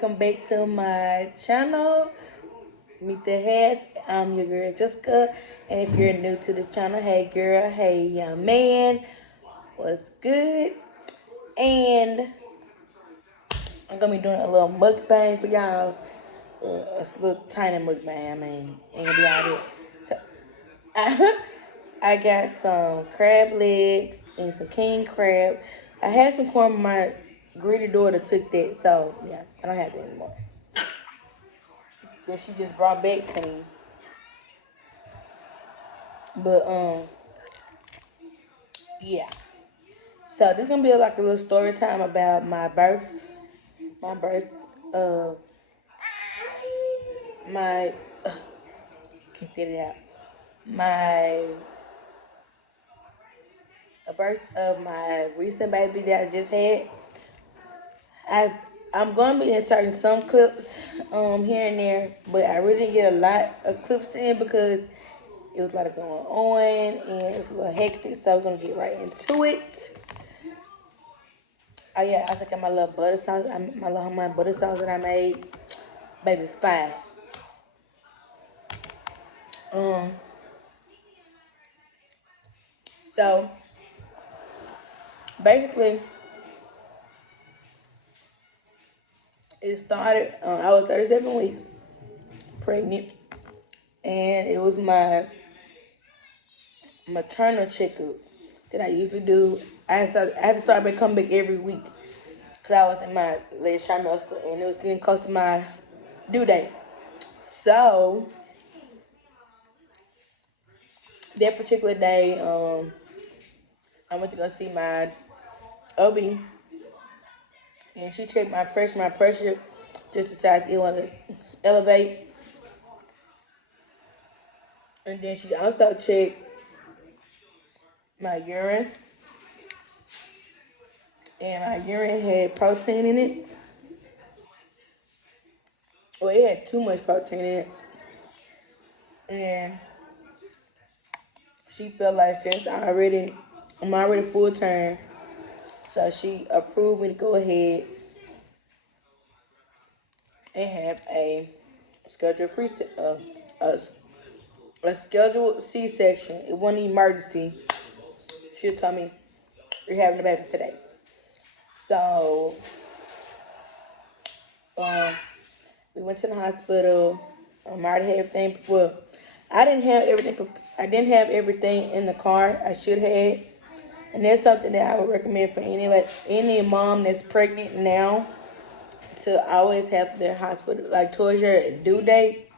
welcome back to my channel. Meet the heads. I'm your girl Jessica, and if you're new to this channel, hey girl, hey young man, what's good? And I'm gonna be doing a little mukbang for y'all. A little tiny mukbang. I mean, ain't gonna be out here. So, I got some crab legs and some king crab. I had some corn, but my greedy daughter took that, so yeah, I don't have that anymore. That she just brought back to me. But yeah. So this gonna be like a little story time about my birth, uh, my, can't get it out. My birth of my recent baby that I just had. I I'm gonna be inserting some clips here and there, but I really didn't get a lot of clips in because it was a lot going on and it was a little hectic. So I'm gonna get right into it. Oh yeah, I think my little butter sauce, my butter sauce that I made, baby, fine. Um, so basically, it started. I was 37 weeks pregnant, and it was my maternal checkup that I usually do. I had to start coming back every week because I was in my latest trimester, and it was getting close to my due date. So that particular day, I went to go see my OB, and she checked my pressure. My pressure just decided it wanted to elevate, and then she also checked my urine, and my urine had protein in it. Well, it had too much protein in it, and she felt like since I'm already full term, so she approved me to go ahead and have a scheduled pre a, a scheduled C-section. It wasn't an emergency. She told me you're having a baby today. So um, we went to the hospital. I already had everything. Well, I didn't have everything. I didn't have everything in the car. I should have. And that's something that I would recommend for any mom that's pregnant now to always have their hospital towards your due date.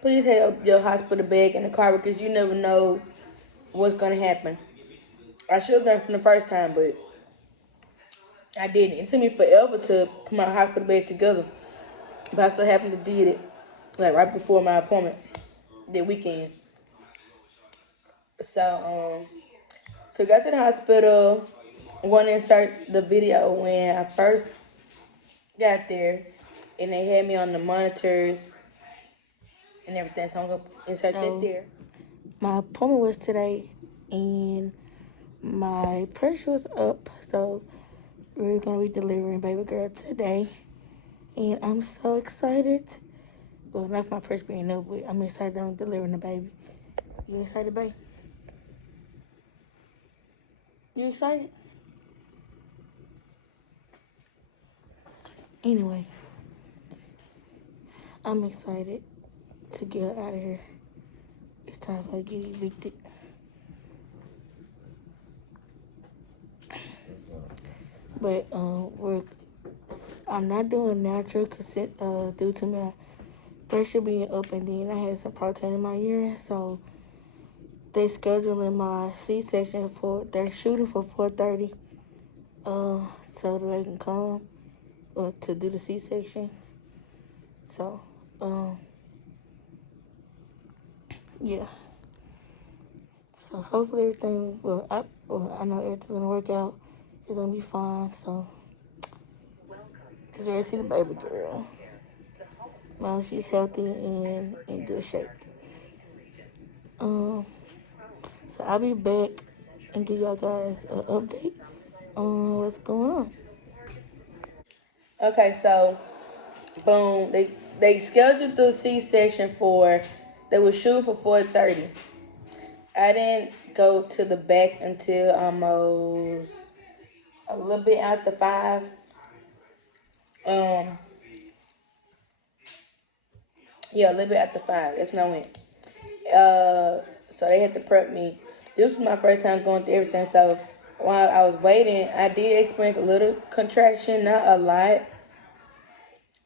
Please have your hospital bag in the car because you never know what's gonna happen. I should have done it from the first time, but I didn't. It took me forever to put my hospital bag together, but I still happened to did it right before my appointment that weekend. So got to the hospital. Want to insert the video when I first got there, and they had me on the monitors and everything. So I'm gonna insert that there. My appointment was today, and my pressure was up, so we're gonna be delivering baby girl today, and I'm so excited. Well, not for my pressure being up, but I'm excited I'm delivering the baby. You excited, babe? You excited? Anyway, I'm excited to get her out of here. It's time for her to get evicted. But I'm not doing natural consent due to my pressure being up, and then I had some protein in my urine, so they scheduling my C-section they're shooting for 4:30, so that they can come to do the C-section. So, yeah. So hopefully everything, I know everything's gonna work out. It's gonna be fine, so. Cause ready to see the baby girl. Now she's healthy and in good shape. So I'll be back and give y'all guys an update on what's going on. Okay, so Boom. They scheduled the C-section for. They were shooting for 4:30. I didn't go to the back until almost a little bit after 5. Um, yeah, a little bit after 5. That's when I went. So they had to prep me. This was my first time going through everything. So while I was waiting, I did experience a little contraction, not a lot.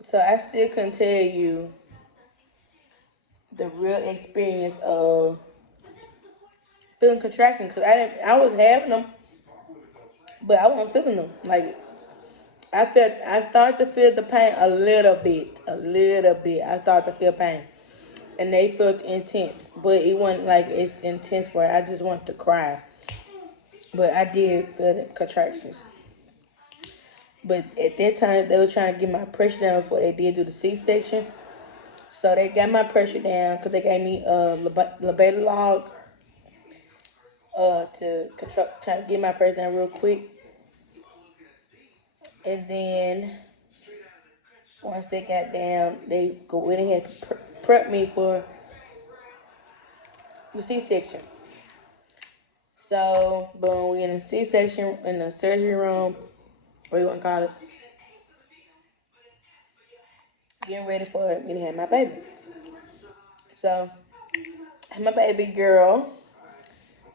So I still couldn't tell you the real experience of feeling contraction because I was having them, but I wasn't feeling them. Like I started to feel the pain a little bit, I started to feel pain, and they felt intense, but it wasn't like it's intense where I just wanted to cry. But I did feel the contractions. But at that time, they were trying to get my pressure down before they did do the C-section. So they got my pressure down because they gave me labetalog to control, try to get my pressure down real quick. And then once they got down, they go in and had to prep me for the C-section. So boom, we in the C-section in the surgery room, what you want to call it, getting ready for me to have my baby. So I had my baby girl.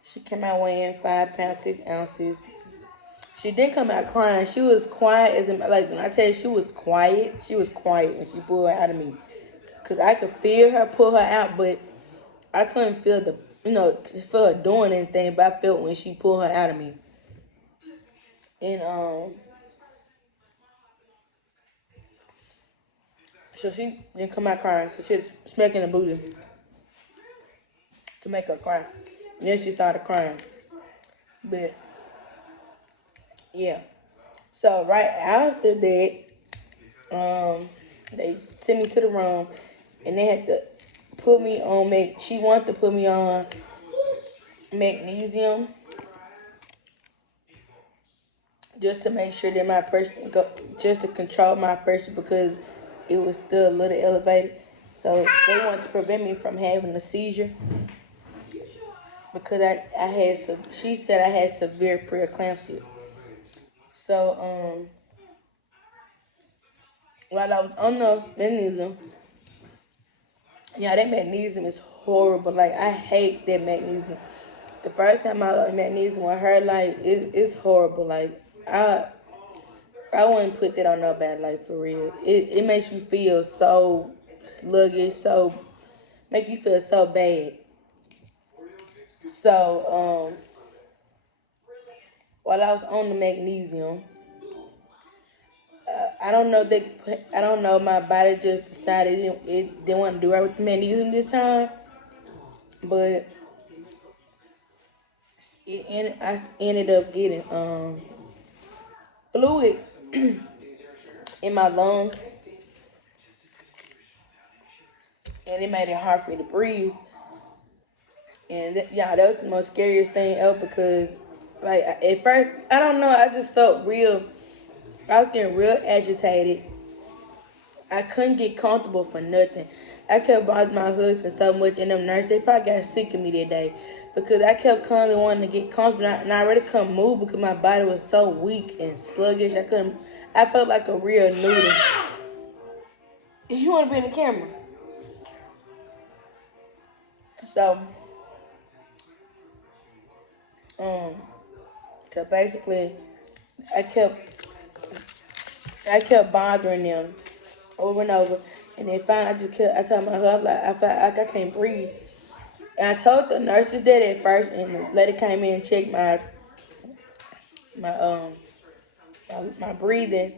She came out weighing 5 pounds 6 ounces. She didn't come out crying. She was quiet as like when I tell you she was quiet. She was quiet when she pulled her out of me, cause I could feel her pull her out, but I couldn't feel feel her doing anything. But I felt when she pulled her out of me, and so she didn't come out crying. So she was smacking the booty to make her cry. And then she started crying, but yeah. So right after that, they sent me to the room, and they had to put me on. She wanted to put me on magnesium just to make sure that my pressure just to control my pressure because it was still a little elevated. So they wanted to prevent me from having a seizure because I had she said I had severe preeclampsia. So while I was on the magnesium, yeah, that magnesium is horrible. Like I hate that magnesium. The first time I was on magnesium with her, like it's horrible. Like I wouldn't put that on nobody, like for real. It makes you feel so sluggish, make you feel so bad. So while I was on the magnesium, I don't know I don't know, my body just decided it didn't want to do right with the magnesium this time, but I ended up getting fluid in my lungs, and it made it hard for me to breathe. And yeah, that was the most scariest thing ever because, like, at first, I don't know, I just felt I was getting real agitated. I couldn't get comfortable for nothing. I kept bothering my husband so much, and them nurses, they probably got sick of me that day because I kept constantly wanting to get comfortable, and I really couldn't move because my body was so weak and sluggish. I felt like a real noodle. You want to be in the camera? So, um, so basically, I kept I kept bothering them over and over. And then finally, I told my husband, like, I felt like I can't breathe. And I told the nurses that at first, and the lady came in and checked my my breathing,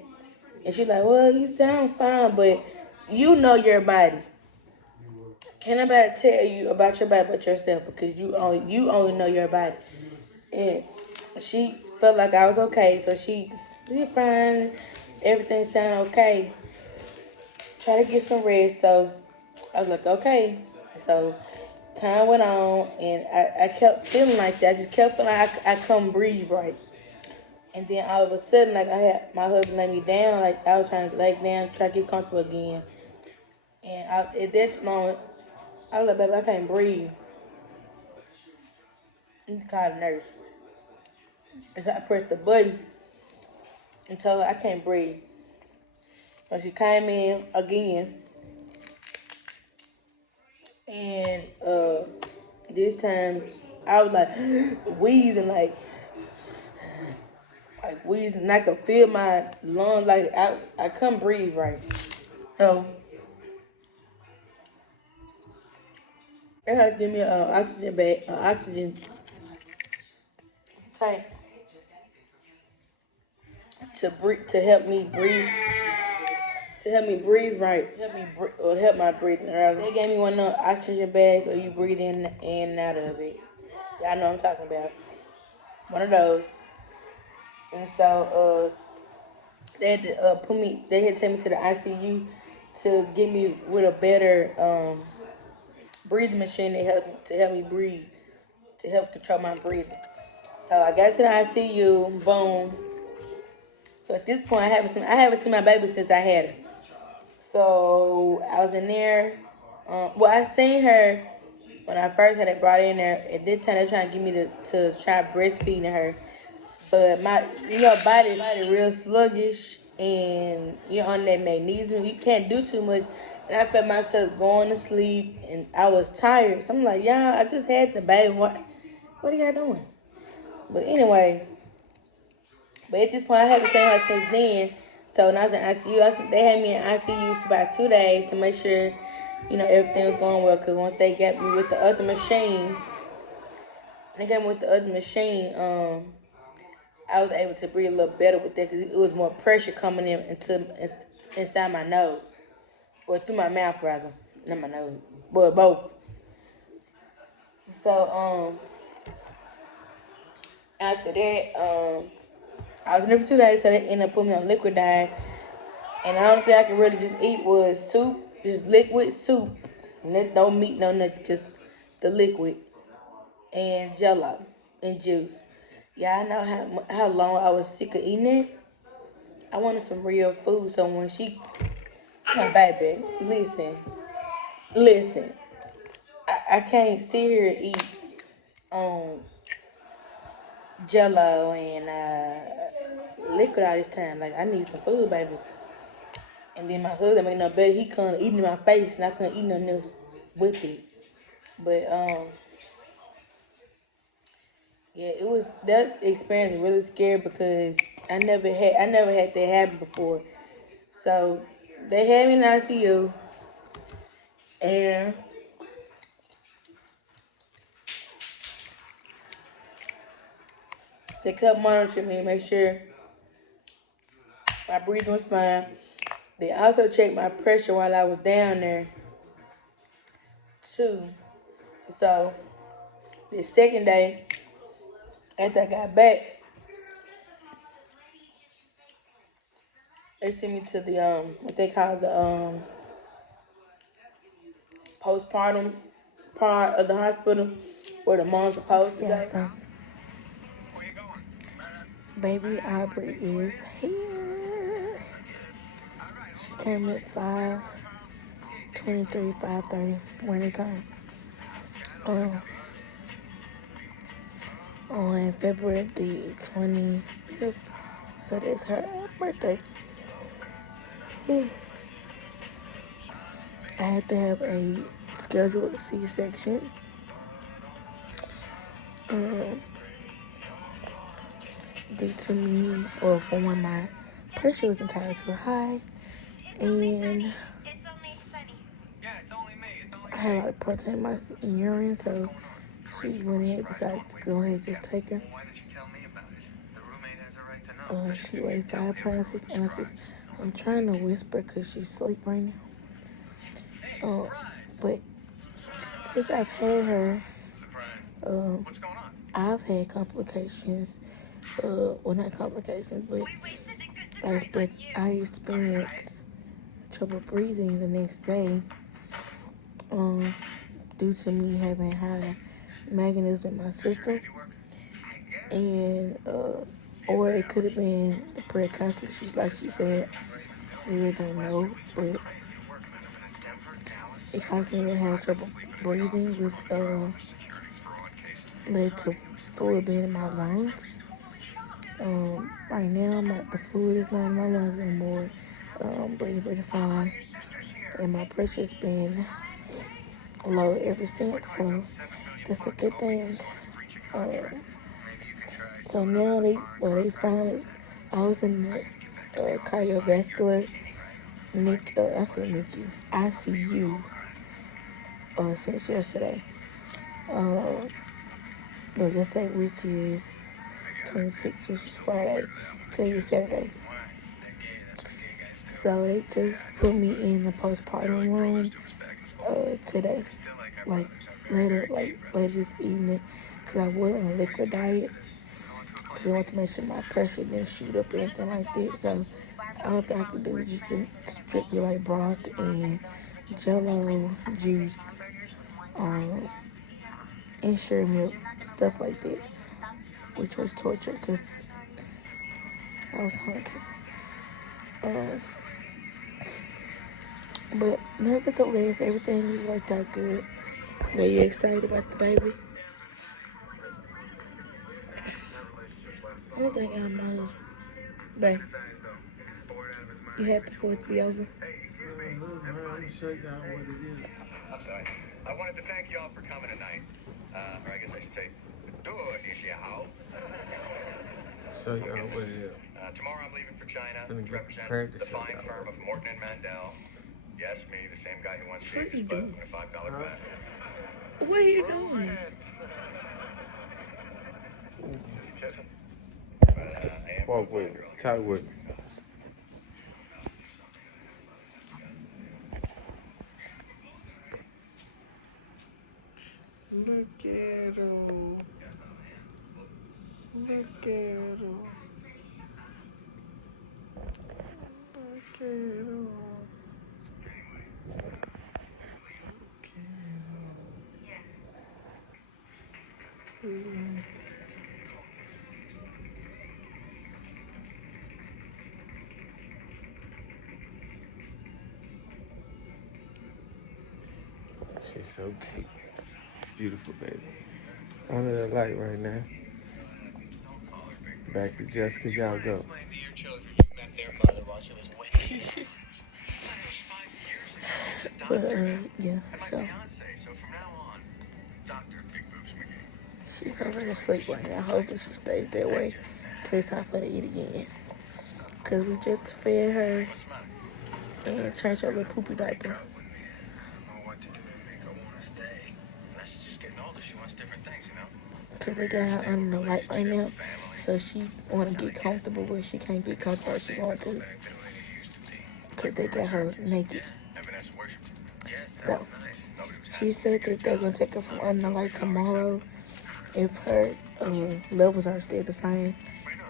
and she's like, "Well, you sound fine, but you know your body. Can't nobody tell you about your body but yourself because you only know your body." And she felt like I was okay, so you're fine, everything sounded okay. Try to get some rest, so I was like, okay. So time went on, and I kept feeling like that. I just kept feeling like I couldn't breathe right. And then all of a sudden, like I had my husband lay me down, like I was trying to lay down, try to get comfortable again. And at that moment, I was like, baby, I can't breathe. I need to call the nurse. And so I pressed the button and told her I can't breathe. So she came in again, and this time I was like wheezing, like wheezing, and I could feel my lungs, like I couldn't breathe right. So they had to give me an oxygen bag, an oxygen tank to help me breathe, right, help my breathing. They gave me one of those oxygen bags, so you breathe in and out of it. Y'all know what I'm talking about. One of those. And so they had to they had to take me to the ICU to get me with a better breathing machine to help me breathe, to help control my breathing. So I got to the ICU, boom. So at this point, I haven't seen my baby since I had her. So I was in there. Well, I seen her when I first had it brought in there. At this time, they were trying to get me to try breastfeeding her. But body is real sluggish, and you're on that magnesium. You can't do too much. And I felt myself going to sleep, and I was tired. So I'm like, y'all, I just had the baby. What are y'all doing? But anyway, at this point, I haven't seen her since then. So when I was in ICU, they had me in ICU for about 2 days to make sure, everything was going well. Because once they got me with the other machine, I was able to breathe a little better with that because it was more pressure coming inside my nose, or through my mouth rather, not my nose, but both. So after that, I was in there for 2 days, so they ended up putting me on liquid diet, and the only thing I could really just eat was soup, just liquid soup, no meat, no nothing, just the liquid and Jello and juice. Yeah, I know how long I was sick of eating it. I wanted some real food, so when my baby, listen, I can't sit here and eat Jello and liquid all this time. Like I need some food, baby. And then my husband made no better. He couldn't eat in my face, and I couldn't eat nothing else with it. But yeah, that experience was really scary because I never had that happen before. So they had me in ICU, and they kept monitoring me, make sure my breathing was fine. They also checked my pressure while I was down there too. So the second day after I got back, they sent me to the what they call the postpartum part of the hospital where the mom's supposed to go. So baby Aubrey is here. She came at 5:23, 5:30 winter time. On February the 25th. So that's her birthday. I had to have a scheduled C-section. Due to me, or for when my pressure was entirely too high, and I had a lot of protein in my urine, so she went ahead and decided to go ahead and just take her. She weighed 5 pounds 6 ounces. I'm trying to whisper because she's asleep right now. But since I've had her, I've had complications. Well, not complications, but I experienced trouble breathing the next day. Due to me having high manganese in my system, and or it could have been the prayer counselor. Like she said, they really don't know, but it caused me to have trouble breathing, which led to fluid being in my lungs. Right now, the fluid is not in my lungs anymore. Breathing pretty fine, and my pressure's been low ever since, so that's a good thing. So now they finally, I was in the cardiovascular ICU since yesterday. Yesterday, which is 26th, which is Friday. Today is Saturday. So they just put me in the postpartum room today, like later this evening, because I was on a liquid diet. Because they want to make sure my pressure didn't shoot up or anything like that. So I don't think I could do just strictly like broth and jello, juice, insure milk, stuff like that, which was torture because I was hungry. But nevertheless, everything just worked out good. Are you excited about the baby? I don't think I'm babe. You happy for it to be over? Let me show y'all what it is. I'm sorry. I wanted to thank y'all for coming tonight. Or I guess I should say, show y'all what it is. Tomorrow I'm leaving for China to represent the fine firm of Morton and Mandel. Yes, me, the same guy who wants Shaker's butt and a $5 bet. What are you doing? Just kissing. Walk with me. Talk with me. Look at him. Look at him. Look at him. She's so cute. Beautiful baby. Under the light right now. Back to Jessica, y'all go. But yeah, so she's over there asleep right now. Hopefully she stays that way till it's time for her to eat again. Cause we just fed her and changed her little poopy diaper. Cause they got her under the light right now, so she wanna get comfortable, but she can't get comfortable as she want to. Cause they got her naked. So she said that they're gonna take her from under the light tomorrow if her levels are still the same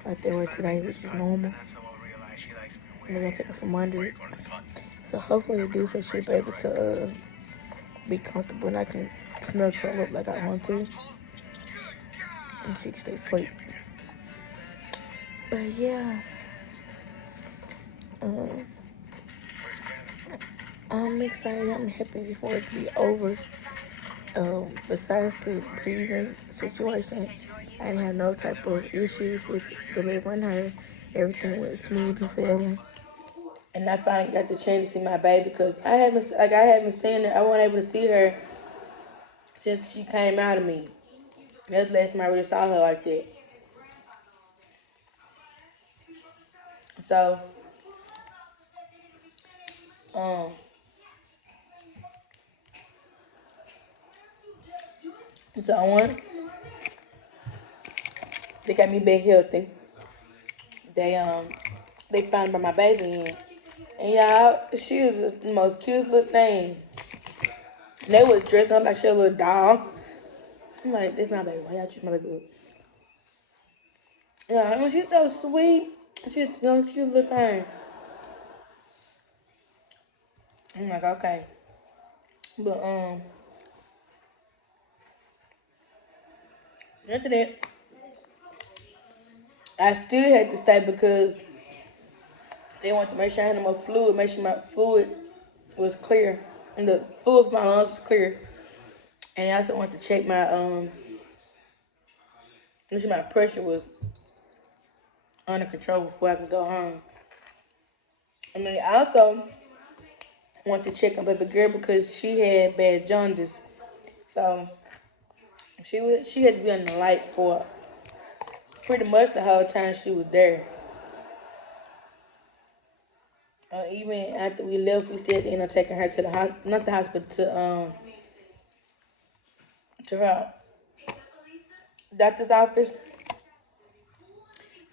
like they were today, which is normal. And they're gonna take her from under it. So hopefully they do so she'll be able to be comfortable and I can snug her up like I want to. And she can stay asleep. But yeah. I'm excited. I'm happy for it to be over. Besides the breathing situation, I didn't have no type of issues with delivering her. Everything went smooth and sailing. And I finally got the chance to see my baby because I haven't seen her. I wasn't able to see her since she came out of me. That's the last time I really saw her like that. So, they got me back healthy. They found my baby in. And y'all, she was the most cute little thing. And they was dressed up like she was a little doll. I'm like, this my baby. Why y'all treat my baby? Yeah, and she's so sweet. She's so cute little thing. I'm like, okay. But after that, I still had to stay because they wanted to make sure I had enough fluid, make sure my fluid was clear, and the fluid of my lungs was clear. And I also wanted to check make sure my pressure was under control before I could go home. And then I also wanted to check on baby girl because she had bad jaundice. So she had to be on the light for pretty much the whole time she was there. Even after we left, we still ended up taking her to the hospital, not the hospital, to her doctor's office.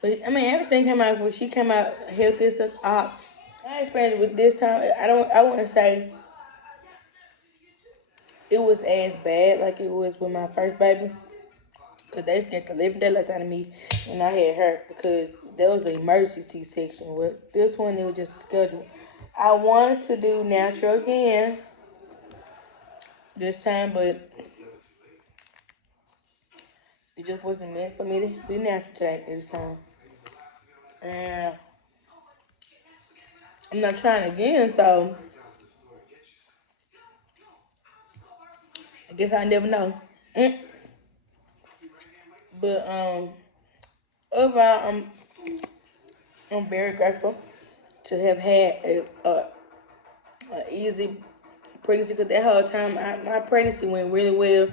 But I mean, everything came out. When she came out healthy as ox. My experience with this time, I wouldn't say it was as bad like it was with my first baby. Because they scared the living daylights out of me when I had her. Because that was an emergency C-section. With this one, it was just scheduled. I wanted to do natural again this time, but it just wasn't meant for me to be natural today this time. And I'm not trying again, so I guess I never know. But overall, I'm very grateful to have had a easy pregnancy because that whole time my pregnancy went really well.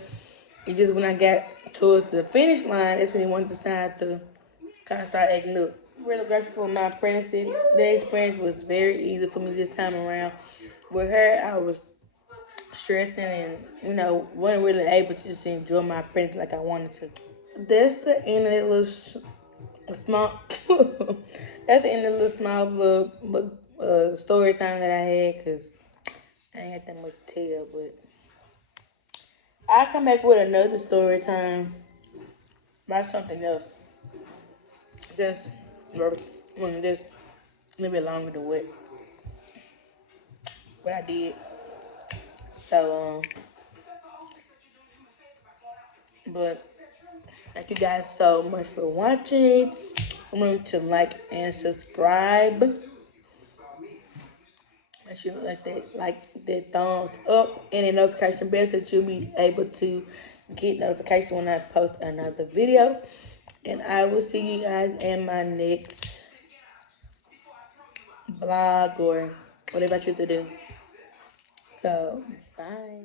It just when I got towards the finish line, that's when he wanted to decide to kind of start acting up. Really grateful for my pregnancy. The experience was very easy for me this time around. With her, I was stressing and wasn't really able to just enjoy my pregnancy like I wanted to. That's the end of that little small. That's the end of the little small little story time that I had because I ain't had that much to tell, but I'll come back with another story time about something else. Just, just a little bit longer than what I did. So, but thank you guys so much for watching. Remember to like and subscribe. Make sure you like that thumbs up and the notification bell so that you'll be able to get notification when I post another video. And I will see you guys in my next blog or whatever I choose to do. So, bye.